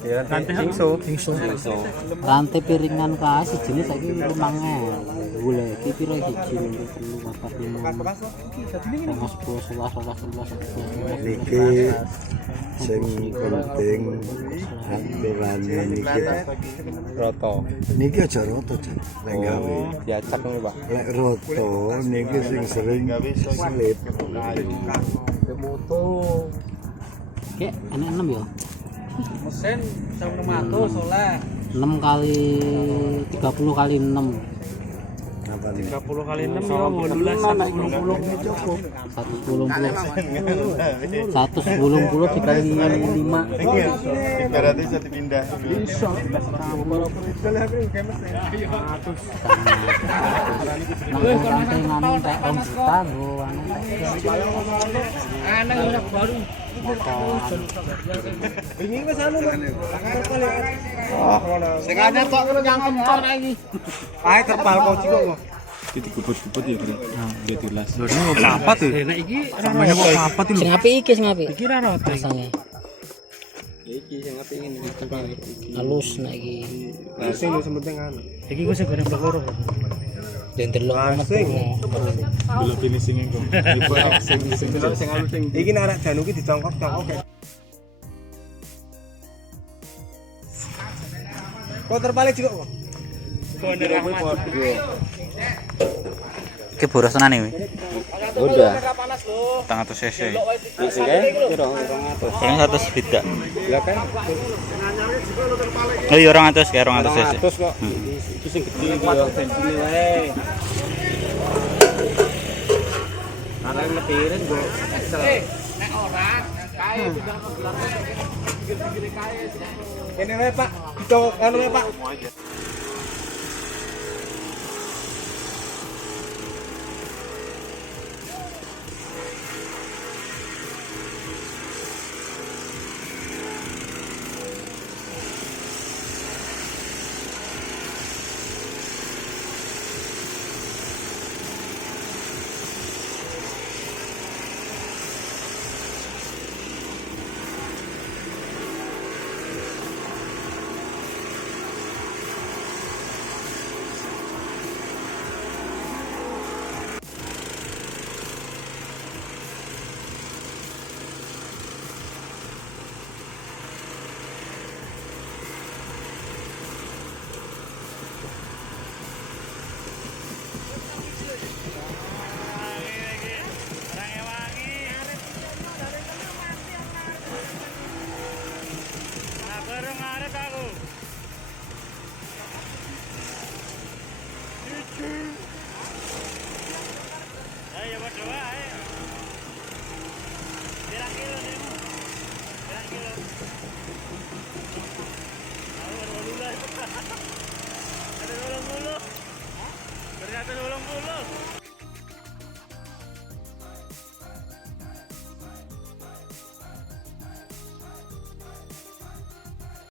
Ya, singso. Rantai piringan kae sijine saiki 5.000. Gule iki piro siji loro telu papat lima enam 10 11 12 13 Niki sing penting aturannya niki Roto. niki aja roto Cak. Lek gawe Diacak ngono, Pak. lek roto niki sing sering slip Moto. Oke, enek 6 ya. Mesin 600 oleh 6 kali 30 kali 6 apa nih 30 kali 6 ya 18 110 dikali 5 Berarti bisa dipindah. rantai nganu tak 2 juta nggo anu aneh udah baru ini wis anu sing anyar tok ngono yang kencor iki ae terpal koci kok Itu kubut-kubut ya, Bro. Dia dilas. lho ini mau papat ya nek iki sampeyan kok papat lho sing apik iki sing apik iki ra rata pasange Iki sing ati ngene iki. halus nek iki sing penting kan iki kok sing goreng loro dan delok Belum finishing kok. Sing halus sing iki nek arek janu iki dicongkok-congkok kok terpalik juga kok iki boros tenan iki udah. panas lho 400 cc Sing kae piro 200. paling 100 beda Lah kan oh iya 200 kayak 200 cc 200 kok. Itu sing gede iki ya bensine wae. Karena ngepirin go Excel. nek ora kae tidak gelar pikir-pikir kae kene wae Pak dicongkok anu wae Pak Ternyata 20.